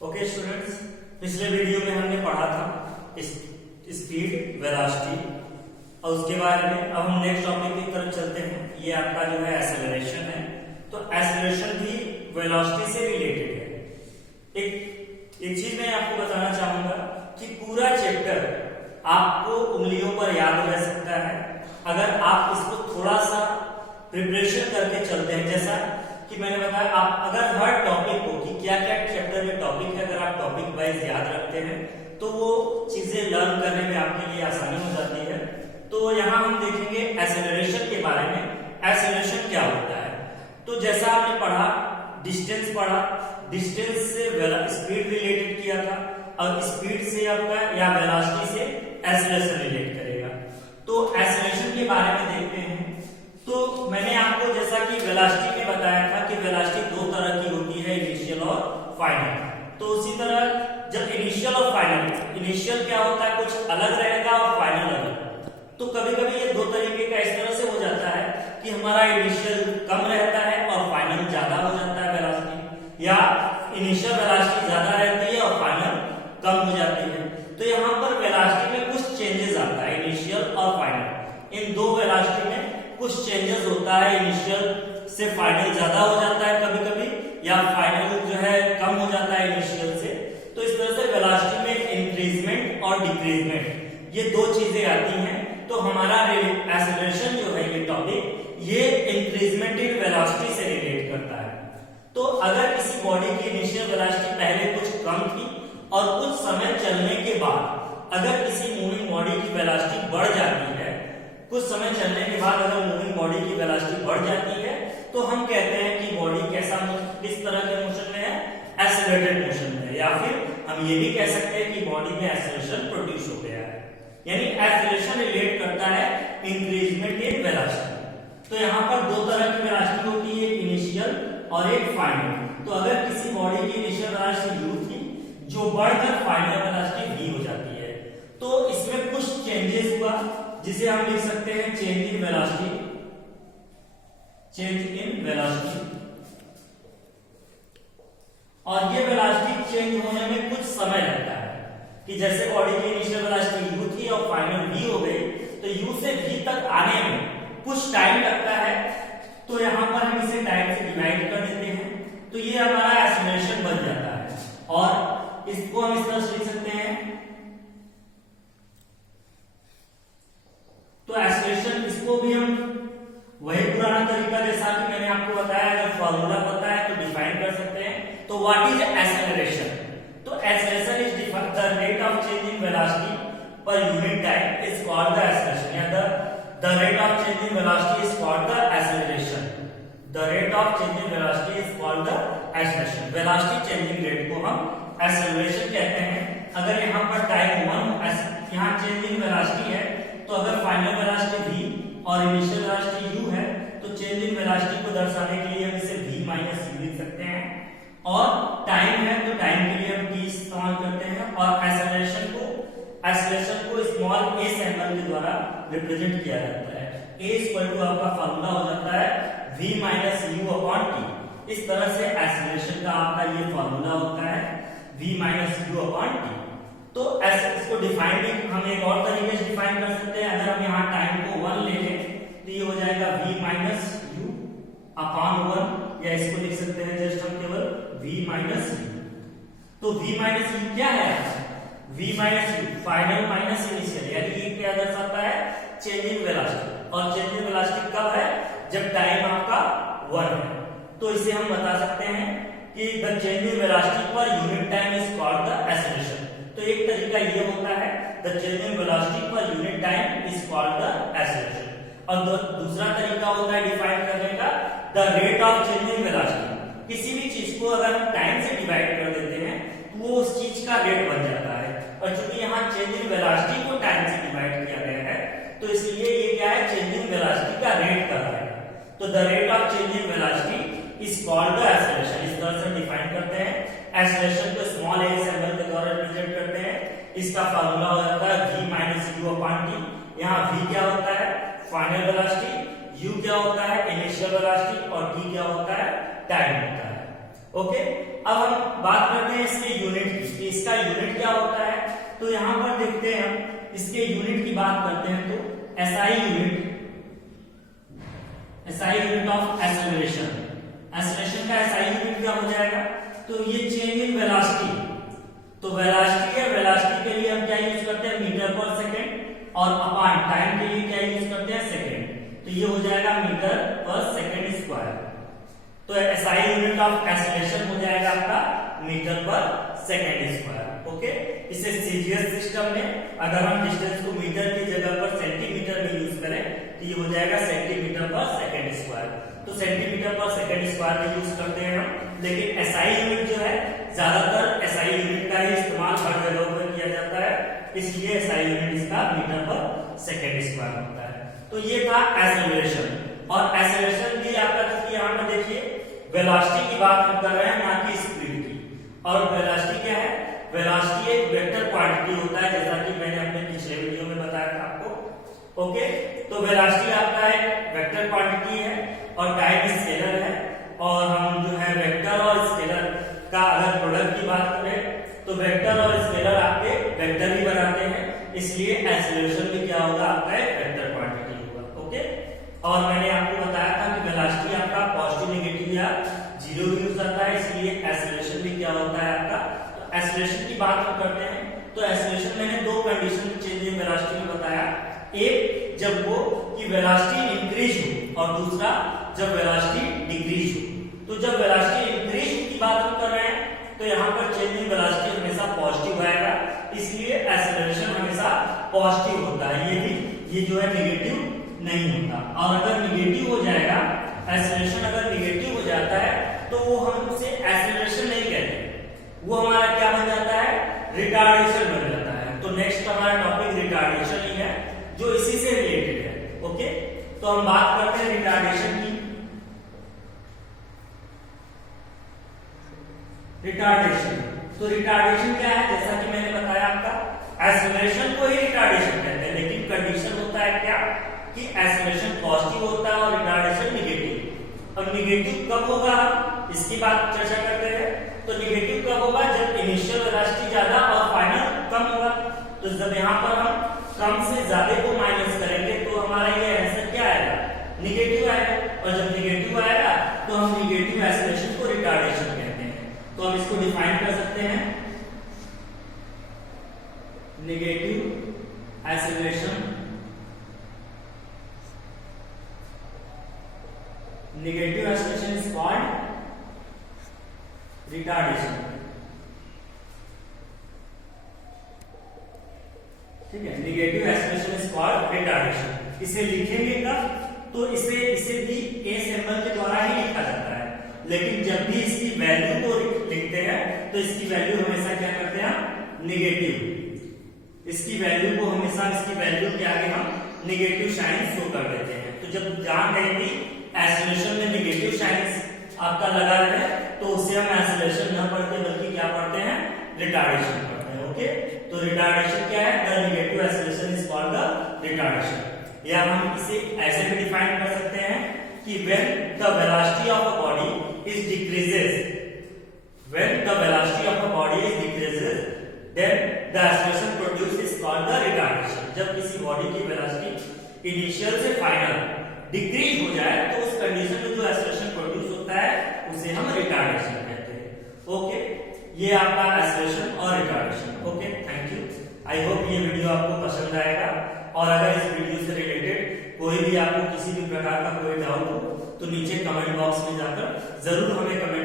Okay students, पिछले video में हमने पढ़ा था स्पीड, वेलोसिटी और उसके बारे में। अब हम नेक्स्ट टॉपिक की तरफ चलते हैं। ये आपका जो है एक्सेलरेशन है। तो एक्सेलरेशन भी वेलोसिटी से रिलेटेड है। एक चीज मैं आपको बताना चाहूंगा कि पूरा चैप्टर आपको उंगलियों पर याद रह सकता है अगर आप इसको थोड़ा सा प्रिपरेशन करके चलते हैं। जैसा कि मैंने बताया, आप अगर हर टॉपिक को कि क्या क्या चैप्टर में टॉपिक है, अगर आप टॉपिक वाइज याद रखते हैं तो वो चीजें लर्न करने में आपके लिए आसानी हो जाती है। तो यहाँ हम देखेंगे एक्सेलरेशन के बारे में। एक्सेलरेशन क्या होता है? तो जैसा आपने पढ़ा, डिस्टेंस पढ़ा, डिस्टेंस से स्पीड रिलेटेड किया था और स्पीड से आपका या वेलोसिटी से एक्सेलरेशन रिलेट करेगा। तो एक्सेलरेशन के बारे में देखते हैं। तो मैंने आपको जैसा कि वेलोसिटी में बताया था कि वेलोसिटी दो तरह की होती है, इनिशियल और फाइनल। तो उसी तरह जब इनिशियल और फाइनल, इनिशियल क्या होता है कुछ अलग रहेगा और फाइनल अलग। तो कभी कभी ये दो तरीके का इस तरह से हो जाता है कि हमारा इनिशियल कम रहता है और फाइनल ज्यादा हो जाता है वेलोसिटी, या इनिशियल वेलोसिटी ज्यादा रहती है और फाइनल कम हो जाती है। तो यहाँ पर वेलोसिटी में कुछ चेंजेस आता है, इनिशियल और फाइनल। इन दो वेलोसिटी में कुछ चेंजेस होता है। इनिशियल से फाइनल ज्यादा हो जाता है कभी कभी, या फाइनल जो है कम हो जाता है इनिशियल से। तो इस तरह से वेलोसिटी में इंक्रीजमेंट और डिक्रीजमेंट ये दो चीजें आती हैं। तो हमारा एक्सेलरेशन जो है ये टॉपिक, ये इंक्रीजमेंट इन वेलोसिटी से रिलेट करता है। तो अगर किसी बॉडी की इनिशियल वेलोसिटी पहले कुछ कम थी और कुछ समय चलने के बाद अगर किसी मूविंग बॉडी की वेलोसिटी बढ़ जाती है, कुछ समय चलने के बाद अगर मूविंग बॉडी की वेलोसिटी बढ़ जाती है, तो हम कहते हैं कि बॉडी किस तरह के मोशन में है, एक्सेलरेटेड मोशन में है। या फिर हम ये भी कह सकते हैं कि बॉडी में एक्सेलरेशन प्रोड्यूस हो गया है। यानी एक्सेलरेशन रिलेट करता है इंक्रीजमेंट इन वेलोसिटी। तो यहाँ पर दो तरह की वेलोसिटी होती है, एक इनिशियल और एक फाइनल। तो अगर किसी बॉडी की इनिशियल वेलोसिटी u थी जो बढ़कर फाइनल वेलोसिटी v हो जाती है, तो इसमें कुछ चेंजेस हुआ जिसे हम लिख सकते हैं change in velocity. Change in velocity, और ये वेलोसिटी चेंज होने में कुछ समय लगता है कि जैसे बॉडी की इनिशियल वेलोसिटी u थी और फाइनल v हो गई, तो u से v तक आने में कुछ टाइम लगता है। तो यहां पर हम इसे टाइम से डिवाइड कर देते हैं, तो ये हमारा एक्सेलरेशन बन जाता है। और इसको हम इस तरह से लिख सकते हैं, तो एक्सेलरेशन इसको भी हम वही पुराना तरीका जैसा कि मैंने आपको बताया, अगर फॉर्मूला पता है तो डिफाइन कर सकते हैं। तो व्हाट इज एक्सेलरेशन? तो acceleration is the rate of change in velocity per unit time is called the acceleration, या the rate of change in velocity is called the acceleration. The rate of change in velocity is called the acceleration. Velocity changing rate को हम acceleration कहते हैं। अगर यहाँ पर time 1 यहाँ change in velocity है, तो अगर फाइनल वेलोसिटी v और इनिशियल वेलोसिटी u है, तो चेंज इन वेलोसिटी को दर्शाने के लिए हम इसे v माइनस u लिख सकते हैं। और टाइम है तो टाइम के लिए हम t इस्तेमाल करते हैं। और एक्सेलरेशन को स्मॉल a सिंबल के द्वारा रिप्रेजेंट किया जाता है। a इक्वल टू आपका फार्मूला हो जाता है v minus u upon t। इस तरह से एक्सेलरेशन का आपका ये फार्मूला होता है v minus u upon t। तो ऐसे इसको डिफाइन भी हम एक और तरीके से डिफाइन कर सकते हैं। अगर हम यहाँ टाइम को 1 ले लें तो ये हो जाएगा v माइनस u अपॉन 1, या इसको लिख सकते हैं जस्ट हम केवल v माइनस u। तो v माइनस u क्या है? v minus u final minus initial, यानी ये क्या दर्शाता है? Change in velocity. और चेंज इन वेलोसिटी कब है? जब टाइम आपका 1 है। तो इसे हम बता सकते हैं कि the change in velocity per unit time is called the acceleration. तो एक तरीका ये होता है the change in velocity per unit time is called the acceleration. और दूसरा तरीका होता है डिफाइन करने का the rate of change in velocity. किसी भी चीज को अगर हम टाइम से डिवाइड कर देते हैं तो वो उस चीज का रेट बन जाता है। और चूंकि यहाँ चेंज इन वेलोसिटी को टाइम से डिवाइड किया गया है, तो इसलिए ये क्या है? चेंज इन वेलोसिटी का रेट कर रहा है। तो the rate of change in velocity is called the acceleration. इस तरह से डिफाइन करते हैं। एक्सेलरेशन को स्मॉल a सिंबल के द्वारा रिप्रेजेंट करते हैं। इसका फार्मूला हो जाता है v minus u upon t। यहाँ v क्या होता है? फाइनल वेलोसिटी, u क्या होता है? इनिशियल वेलोसिटी, और t क्या होता है? टाइम होता है। ओके, अब हम बात करते हैं इसके यूनिट की कि इसका यूनिट क्या होता है। तो यहाँ पर देखते हैं हम इसके यूनिट की बात करते हैं तो SI unit of acceleration. Acceleration का एसआई यूनिट क्या हो जाएगा, तो ये चेंज इन वेलोसिटी। तो वेलोसिटी है, वेलोसिटी के लिए हम क्या यूज करते हैं, मीटर पर सेकंड, और अपॉन टाइम के लिए क्या यूज करते हैं, सेकंड। तो ये हो जाएगा मीटर पर सेकंड स्क्वायर। तो एसआई यूनिट ऑफ एक्सेलरेशन हो जाएगा आपका मीटर पर सेकंड स्क्वायर। ओके, इसे सीजीएस सिस्टम में अगर हम डिस्टेंस को मीटर की जगह पर सेंटीमीटर में यूज करें तो ये हो जाएगा सेंटीमीटर पर सेकंड स्क्वायर। तो सेंटीमीटर पर सेकंड स्क्वायर में यूज करते हैं हम, लेकिन एसआई यूनिट जो है ज्यादातर एसआई यूनिट का ही इस्तेमाल हर जगह पर किया जाता है, इसलिए एसआई यूनिट इसका मीटर पर सेकंड स्क्वायर होता है। तो ये था एक्सेलरेशन। और एक्सेलरेशन भी आपका यहाँ पर देखिए वेलोसिटी की बात हम कर रहे हैं, ना कि स्पीड की। और वेलोसिटी क्या है, वेलोसिटी एक वेक्टर क्वांटिटी होता है, जैसा कि मैंने अपने पिछले वीडियो में बताया था आपको। ओके, तो वेलोसिटी आपका एक वेक्टर क्वांटिटी है और टाइम स्केलर है। और हम जो है वेक्टर और स्केलर का अगर प्रोडक्ट की बात करें तो वेक्टर और स्केलर आपके वेक्टर ही बनाते हैं, इसलिए एक्सेलरेशन भी क्या होगा, आपका एक वेक्टर क्वांटिटी होगा। ओके, और मैंने आपको बताया था कि वेलोसिटी आपका पॉजिटिव नेगेटिव या जीरो भी हो सकता है, इसलिए एक्सेलरेशन भी क्या होता है आपका। तो एक्सेलरेशन की बात हम करते हैं तो एक्सेलरेशन मैंने दो कंडीशन में चेंज इन वेलोसिटी में बताया, एक जब वो कि वेलोसिटी इंक्रीज हो और दूसरा जब वेलोसिटी डिक्रीज हो। तो जब वेलोसिटी इंक्रीज की बात हम कर रहे हैं तो यहाँ पर चेंज इन वेलोसिटी हमेशा पॉजिटिव आएगा, इसलिए एक्सेलरेशन हमेशा पॉजिटिव होता है, ये जो है नेगेटिव नहीं होता। और अगर निगेटिव हो जाएगा, एक्सेलरेशन अगर निगेटिव हो जाता है तो वो हम उसे एक्सेलरेशन नहीं कहते, वो हमारा क्या बन जाता है, रिटार्डेशन बन जाता है। तो नेक्स्ट हमारा टॉपिक रिटार्डेशन ही है, जो इसी से रिलेटेड है। ओके, तो हम बात करते हैं रिटार्डेशन की। रिटार्डेशन, तो रिटार्डेशन क्या है, जैसा कि मैंने बताया आपका एक्सेलरेशन को ही रिटार्डेशन कहते हैं, लेकिन कंडीशन होता है क्या कि एक्सेलरेशन पॉजिटिव होता है और रिटार्डेशन निगेटिव। अब निगेटिव कब होगा, इसकी बात चर्चा करते हैं। तो निगेटिव कब होगा, जब इनिशियल वेलोसिटी ज्यादा और फाइनल कम होगा। तो जब यहाँ पर हम कम से ज्यादा को माइनस करेंगे तो हमारा ये आंसर क्या आएगा, निगेटिव आएगा। और जब निगेटिव आएगा तो हम निगेटिव एक्सेलरेशन को रिटार्डेशन कहते हैं। तो हम इसको डिफाइन कर सकते हैं, negative acceleration, negative acceleration is called retardation. ठीक है, negative acceleration is called retardation. इसे लिखेंगे कब, तो इसे भी ए सिंबल के द्वारा ही लिखा जाता है, लेकिन जब भी इसकी वैल्यू को लिखते हैं तो इसकी वैल्यू हमेशा क्या करते हैं, निगेटिव। इसकी वैल्यू को हमेशा इसकी वैल्यू के आगे हम निगेटिव साइन शो कर देते हैं। तो जब जहां कहीं भी एक्सेलरेशन में निगेटिव साइन आपका लगा है तो उसे हम एक्सेलरेशन न पढ़ते बल्कि क्या पढ़ते हैं, रिटार्डेशन पढ़ते हैं। ओके, तो रिटार्डेशन क्या है, the negative acceleration is called the retardation. या हम इसे ऐसे भी डिफाइन कर सकते हैं कि when the velocity of a body is decreases, when the velocity of a body is decreases, then the acceleration produced is called the retardation। जब किसी बॉडी की वेलोसिटी इनिशियल से फाइनल डिक्रीज हो जाए तो उस कंडीशन में जो एक्सेलरेशन प्रोड्यूस होता है उसे हम रिटार्डेशन कहते हैं। ओके, ये आपका एक्सेलरेशन और retardation. Okay, thank you. I hope ये वीडियो आपको पसंद आएगा, और अगर इस वीडियो से रिलेटेड कोई भी आपको किसी भी प्रकार का कोई डाउट हो तो नीचे कमेंट बॉक्स में जाकर जरूर हमें कमेंट